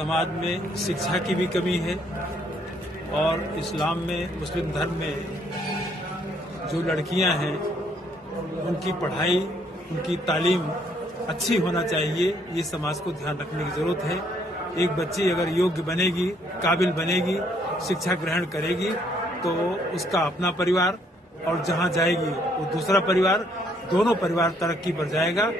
समाज में शिक्षा की भी कमी है और इस्लाम में, मुस्लिम धर्म में जो लड़कियां हैं उनकी पढ़ाई, उनकी तालीम अच्छी होना चाहिए। ये समाज को ध्यान रखने की जरूरत है। एक बच्ची अगर योग्य बनेगी, काबिल बनेगी, शिक्षा ग्रहण करेगी तो उसका अपना परिवार और जहां जाएगी वो दूसरा परिवार, दोनों परिवार तरक्की पर जाएगा।